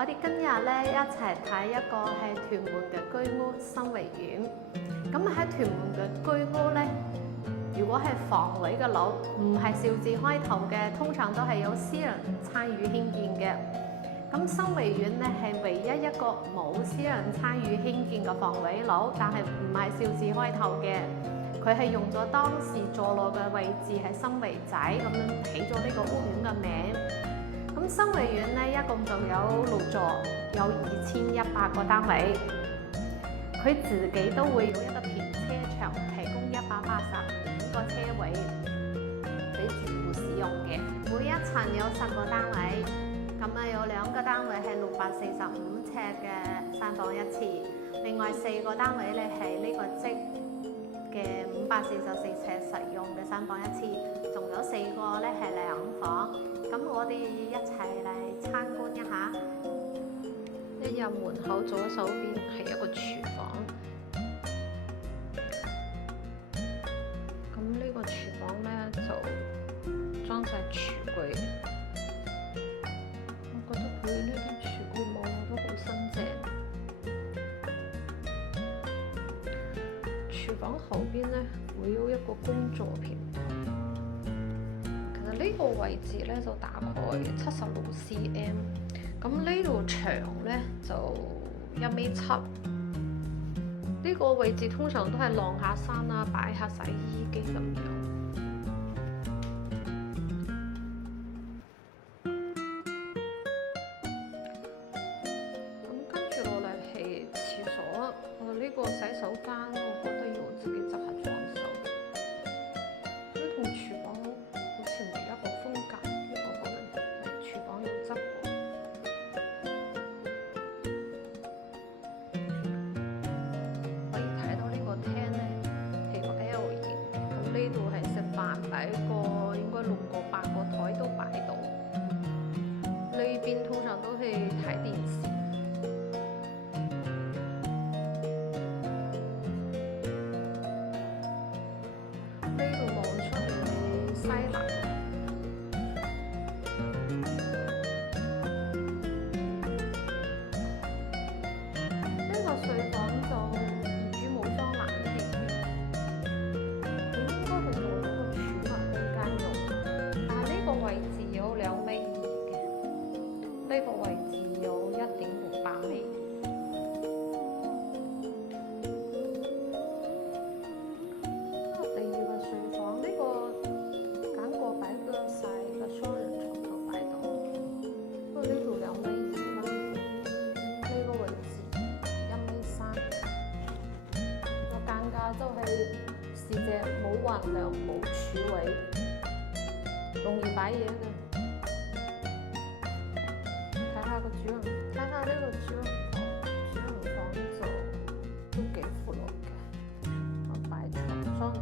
我哋今日咧一齊睇一個係屯門嘅居屋新維苑。咁喺屯門嘅居屋咧，如果係房委嘅樓，唔係邵字開頭嘅，通常都係有私人參與興建嘅。咁新維苑咧係唯一一個冇私人參與興建嘅房委樓，但係唔係邵字開頭嘅。佢係用咗當時坐落嘅位置係新維仔咁樣起咗呢個屋苑嘅名。咁新維苑咧一共就有6座，有2100個單位。佢自己都會有一個停車場，提供185個車位俾住戶使用嘅。每一層有10個單位，咁啊有2個單位係645尺嘅3房1廁，另外4個單位咧係呢個即嘅544尺實用嘅3房1廁，仲有4個咧係2房。咁我哋一齊嚟參觀一下。一入門口左手邊係一個廚房，咁呢個廚房咧就裝晒櫥櫃。我覺得佢呢啲櫥櫃望落都好新淨。廚房後邊咧會有一個工作平台。其實呢個位置咧就大概76cm。咁呢度牆咧就1.7米，呢個位置通常都係晾下衫啊，擺下洗衣機咁樣。咁跟住落嚟係廁所，呢個洗手間我覺得要自己執下裝修。呢棟廚房好似唔係一個風格，呢個可能廚房要執過。呢度係食飯，擺個應該6個8個台都擺到。呢邊通常都係睇電視。呢度望出嚟係西南。呢個睡房就業主冇裝冷氣。位置有2.2米嘅，呢個位置有1.68米。第2個睡房呢個揀過擺個細嘅雙人床頭擺到，不過呢度2.2米啦。呢個位置1.3米。個間架就係四隻冇橫梁冇柱位。容易擺嘢嘅，睇下個主人，睇下呢個主人房就都幾闊落嘅，擺床雙人